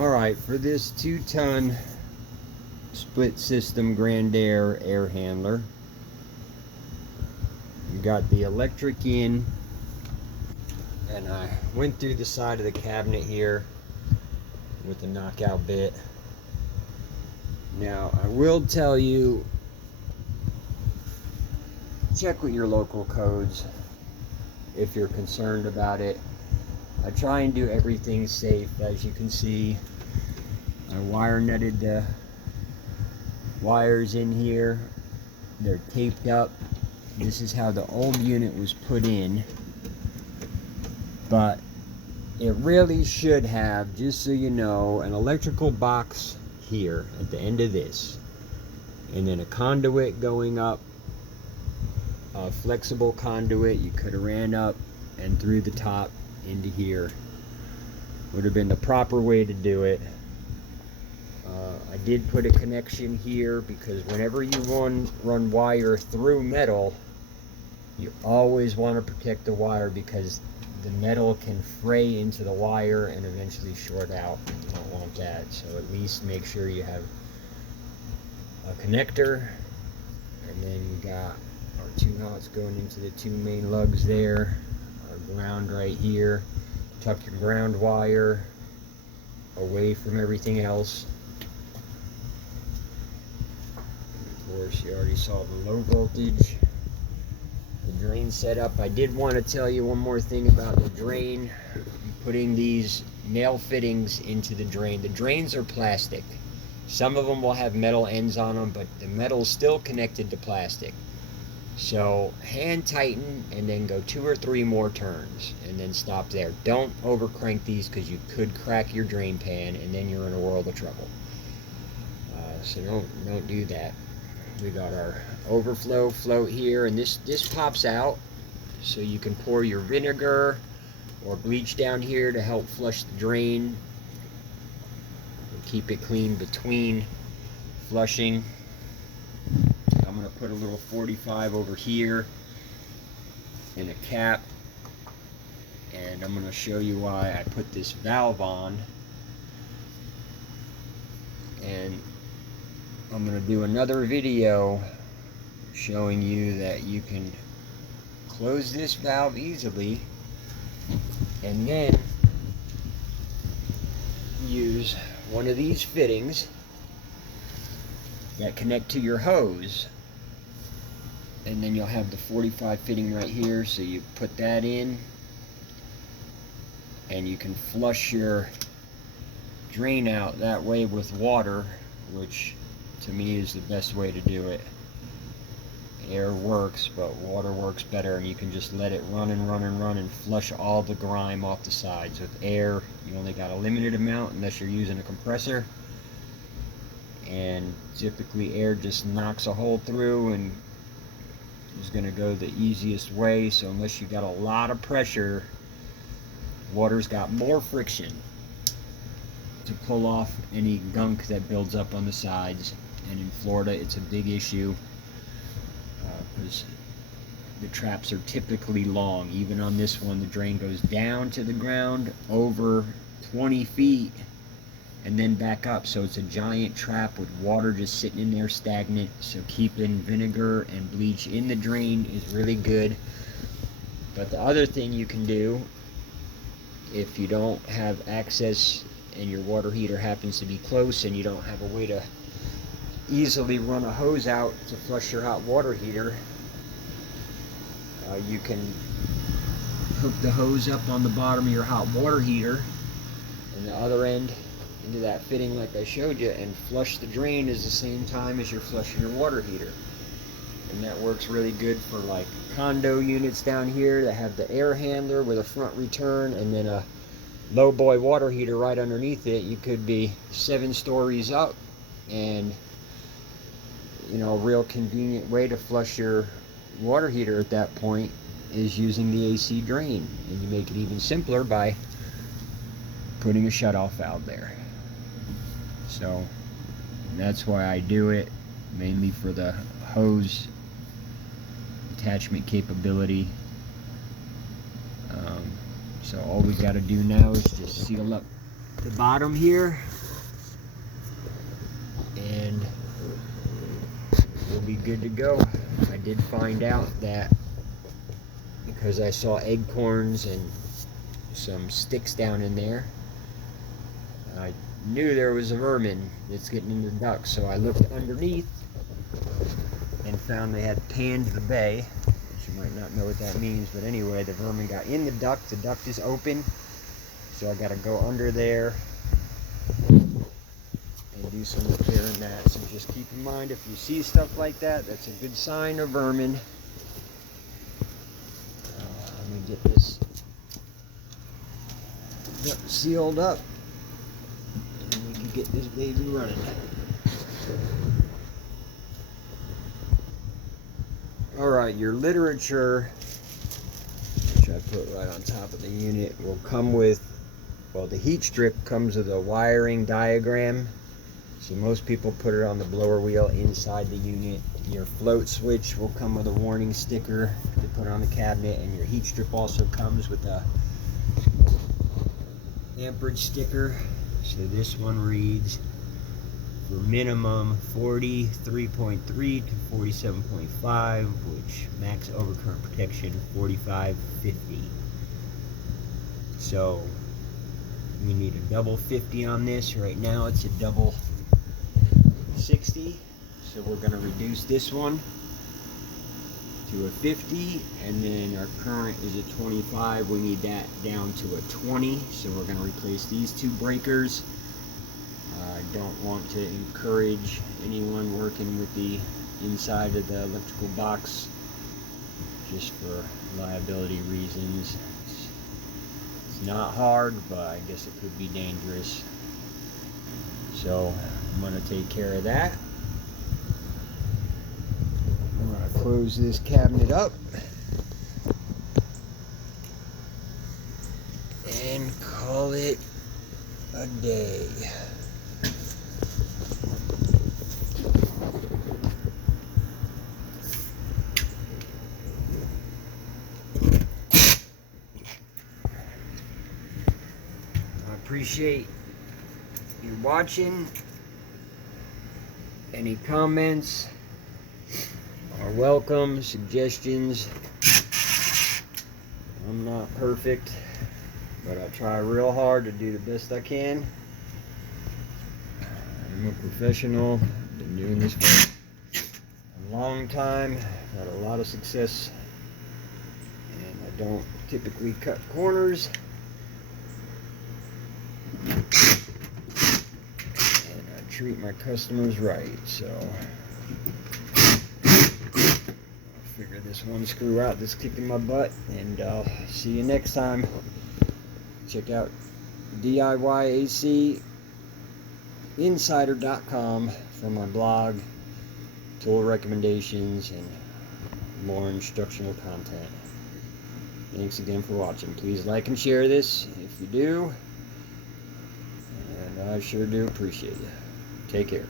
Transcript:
Alright, for this 2-ton split system Grand Aire air handler, you got the electric in, and I went through the side of the cabinet here with the knockout bit. Now, I will tell you, check with your local codes if you're concerned about it. I try and do everything safe. As you can see, I wire netted the wires in here. They're taped up. This is how the old unit was put in, but it really should have, just so you know, an electrical box here at the end of this, and then a conduit going up, a flexible conduit. You could have ran up and through the top into here. Would have been the proper way to do it. I did put a connection here because whenever you run wire through metal, you always want to protect the wire because the metal can fray into the wire and eventually short out. You don't want that, so at least make sure you have a connector, and then you got our 2 knots going into the 2 main lugs there, our ground right here. Tuck your ground wire away from everything else. Of course, you already saw the low voltage. The drain setup. I did want to tell you one more thing about the drain. I'm putting these nail fittings into the drain. The drains are plastic. Some of them will have metal ends on them, but the metal's still connected to plastic. So hand tighten and then go 2 or 3 more turns and then stop there. Don't over crank these because you could crack your drain pan and then you're in a world of trouble. So don't do that. We got our overflow float here, and this pops out so you can pour your vinegar or bleach down here to help flush the drain and keep it clean between flushing. I'm going to put a little 45 over here in a cap, and I'm going to show you why I put this valve on, and I'm going to do another video showing you that you can close this valve easily and then use one of these fittings that connect to your hose, and then you'll have the 45 fitting right here. So you put that in and you can flush your drain out that way with water, which to me is the best way to do it. Air works, but water works better, and you can just let it run and run and run and flush all the grime off the sides. With air, you only got a limited amount unless you're using a compressor, and typically air just knocks a hole through and is going to go the easiest way. So unless you got a lot of pressure, water's got more friction to pull off any gunk that builds up on the sides. And in Florida, it's a big issue because the traps are typically long. Even on this one, the drain goes down to the ground over 20 feet and then back up. So it's a giant trap with water just sitting in there stagnant. So keeping vinegar and bleach in the drain is really good. But the other thing you can do, if you don't have access and your water heater happens to be close and you don't have a way to easily run a hose out to flush your hot water heater, you can hook the hose up on the bottom of your hot water heater and the other end into that fitting like I showed you, and flush the drain at the same time as you're flushing your water heater. And that works really good for like condo units down here that have the air handler with a front return and then a low boy water heater right underneath it. You could be 7 stories up, and you know, a real convenient way to flush your water heater at that point is using the AC drain. And you make it even simpler by putting a shutoff valve there. So that's why I do it, mainly for the hose attachment capability. So all we got to do now is just seal up the bottom here, and we'll be good to go. I did find out that because I saw acorns and some sticks down in there, I knew there was a vermin that's getting in the duct, so I looked underneath and found they had panned the bay, which you might not know what that means, but anyway, the vermin got in the duct. The duct is open, so I got to go under there and do some repair in that. So just keep in mind, if you see stuff like that, that's a good sign of vermin. Let me get this duct sealed up, and we can get this baby running. Alright, your literature, which I put right on top of the unit, will come with, well, the heat strip comes with a wiring diagram. So most people put it on the blower wheel inside the unit. Your float switch will come with a warning sticker to put on the cabinet, and your heat strip also comes with a amperage sticker. So this one reads for minimum 43.3 to 47.5, which max overcurrent protection 4550. So we need a double 50 on this. Right now it's a double 60, so we're going to reduce this one to a 50, and then our current is a 25. We need that down to a 20, so we're going to replace these two breakers. I don't want to encourage anyone working with the inside of the electrical box just for liability reasons. It's not hard, but I guess it could be dangerous. So I'm going to take care of that. I'm going to close this cabinet up and call it a day. I appreciate you watching. Any comments are welcome, suggestions. I'm not perfect, but I try real hard to do the best I can. I'm a professional, been doing this for a long time, had a lot of success, and I don't typically cut corners. Treat my customers right, so I'll figure this one screw out that's kicking my butt, and I'll see you next time. Check out DIYACinsider.com for my blog, tool recommendations, and more instructional content. Thanks again for watching. Please like and share this if you do, and I sure do appreciate it. Take care.